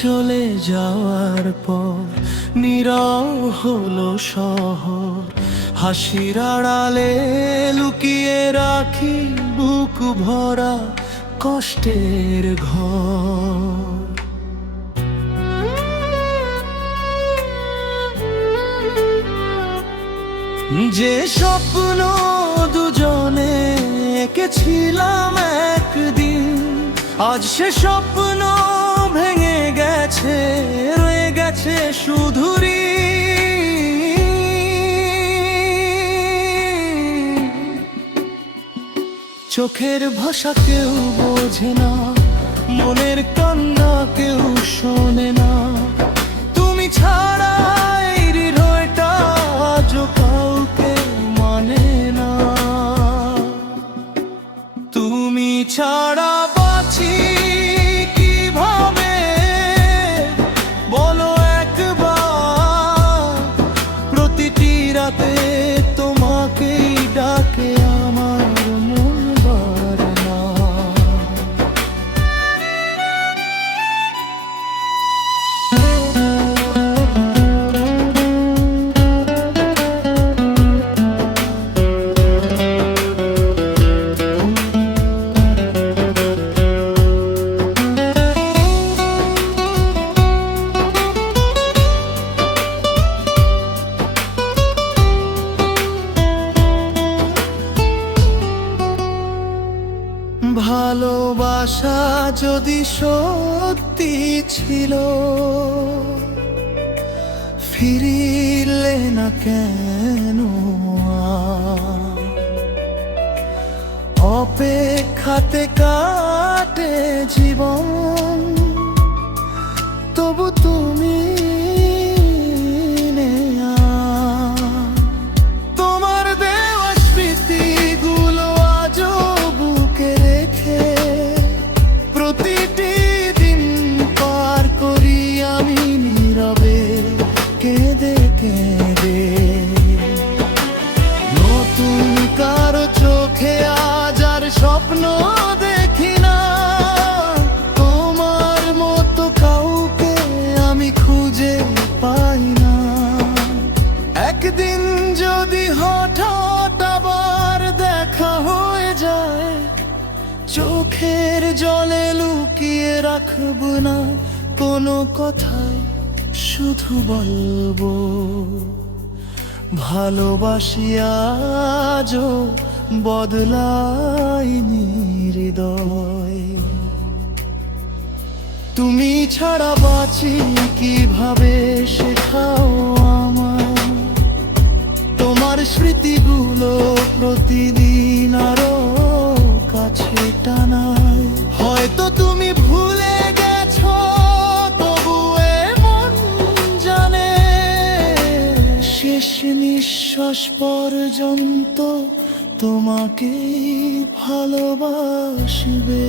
চলে যাওয়ার পর নীরব হলো শহর। হাসির আড়ালে লুকিয়ে রাখি বুক ভরা কষ্টের ঘর। যে স্বপ্ন দুজনে এঁকেছিলাম একদিন, আজ সে স্বপ্ন ভেঙে গেছে, রয়ে গেছে শুধু চোখের ভাষা কেউ বোঝে না, মনের কান্না কেউ শোনে না। তুমি ছাড়া এই হৃদয়টা আজও কাউকে মানে না। তুমি ছাড়া বাঁচি কিভাবে বলো একবার, প্রতিটি রাতে তোমাকেই ডাকে আমার মন ভরে না। ভালোবাসা যদি সত্যি ছিল, ফিরিলে না কেন? অপেক্ষাতে কাটে জীবন, তবু তুমি নেয়া। তোমার দেওয়া স্মৃতিগুলো আজও বুকে রেখে প্রতিটি দিন পার করি আমি নীরবে কেঁদে কেঁদে। নতুন কারো চোখে আজ আর স্বপ্ন দেখি না, তোমার মতো কাউকে আমি খুঁজে পাই না। একদিন যদি হঠাৎ আবার দেখা হয়ে যায়, চোখের জলে লুকিয়ে রাখব না কোনো কথাই, শুধু বলবো ভালোবাসি আজও বদলাইনি হৃদয়। তুমি ছাড়া বাঁচি কিভাবে শেখাও আমায়, তোমার স্মৃতিগুলো প্রতিদিন আরো কাছে টানায়। হয়তো তুমি ভুলে গেছো, তবু মন জানে শেষ নিঃশ্বাস পর্যন্ত তোমাকেই ভালোবাসবে।